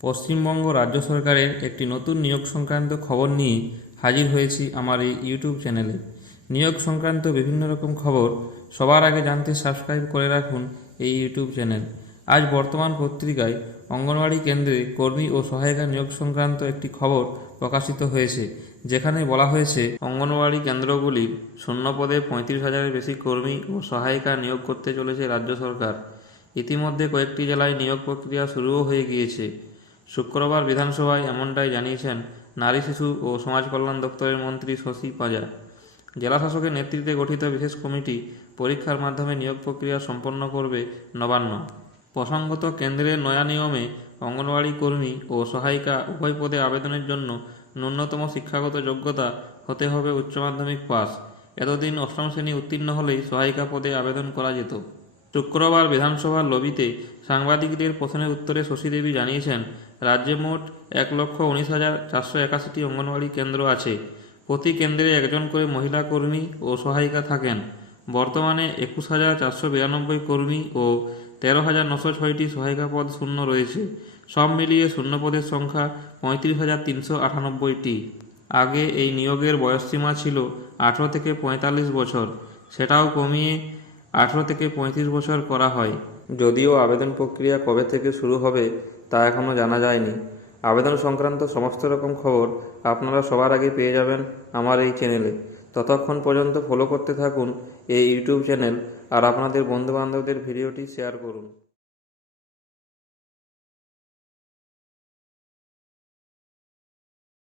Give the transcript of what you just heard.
পশ্চিমবঙ্গ রাজ্য সরকারের একটি নতুন নিয়োগ সংক্রান্ত খবর নিয়ে হাজির হয়েছি আমার এই ইউটিউব চ্যানেলে। নিয়োগ সংক্রান্ত বিভিন্ন রকম খবর সবার আগে জানতে সাবস্ক্রাইব করে রাখুন এই ইউটিউব চ্যানেল। আজ বর্তমান পত্রিকায় অঙ্গনওয়াড়ি কেন্দ্রে কর্মী ও সহায়িকা নিয়োগ সংক্রান্ত একটি খবর প্রকাশিত হয়েছে, যেখানে বলা হয়েছে অঙ্গনওয়াড়ি কেন্দ্রগুলির শূন্য পদে 35,000-এর বেশি কর্মী ও সহায়িকা নিয়োগ করতে চলেছে রাজ্য সরকার। ইতিমধ্যে কয়েকটি জেলায় নিয়োগ প্রক্রিয়া শুরুও হয়ে গিয়েছে। শুক্রবার বিধানসভায় এমনটাই জানিয়েছেন নারী শিশু ও সমাজ কল্যাণ দপ্তরের মন্ত্রী শশী পাঁজা। জেলাশাসকের নেতৃত্বে গঠিত বিশেষ কমিটি পরীক্ষার মাধ্যমে নিয়োগ প্রক্রিয়া সম্পন্ন করবে নবান্ন। প্রসঙ্গত, কেন্দ্রের নয়া নিয়মে অঙ্গনওয়াড়ি কর্মী ও সহায়িকা উভয় পদে আবেদনের জন্য ন্যূনতম শিক্ষাগত যোগ্যতা হতে হবে উচ্চ মাধ্যমিক পাস। এতদিন অষ্টম শ্রেণী উত্তীর্ণ হলেই সহায়িকা পদে আবেদন করা যেত। শুক্রবার বিধানসভার লবিতে সাংবাদিকদের প্রশ্নের উত্তরে শশী দেবী জানিয়েছেন, রাজ্যে মোট 1,19,481টি অঙ্গনওয়াড়ি কেন্দ্র আছে। প্রতি কেন্দ্রে একজন করে মহিলা কর্মী ও সহায়িকা থাকেন। বর্তমানে 21,492 কর্মী ও 13,906টি সহায়িকা পদ শূন্য রয়েছে। সব মিলিয়ে শূন্য পদের সংখ্যা 35,398টি। আগে এই নিয়োগের বয়সসীমা ছিল 18 থেকে 45 বছর, সেটাও কমিয়ে 18 থেকে 35 বছর করা হয়। যদিও আবেদন প্রক্রিয়া কবে থেকে শুরু হবে তা এখনও জানা যায়নি। আবেদন সংক্রান্ত সমস্ত রকম খবর আপনারা সবার আগে পেয়ে যাবেন আমার এই চ্যানেলে। ততক্ষণ পর্যন্ত ফলো করতে থাকুন এই ইউটিউব চ্যানেল আর আপনাদের বন্ধুবান্ধবদের ভিডিওটি শেয়ার করুন।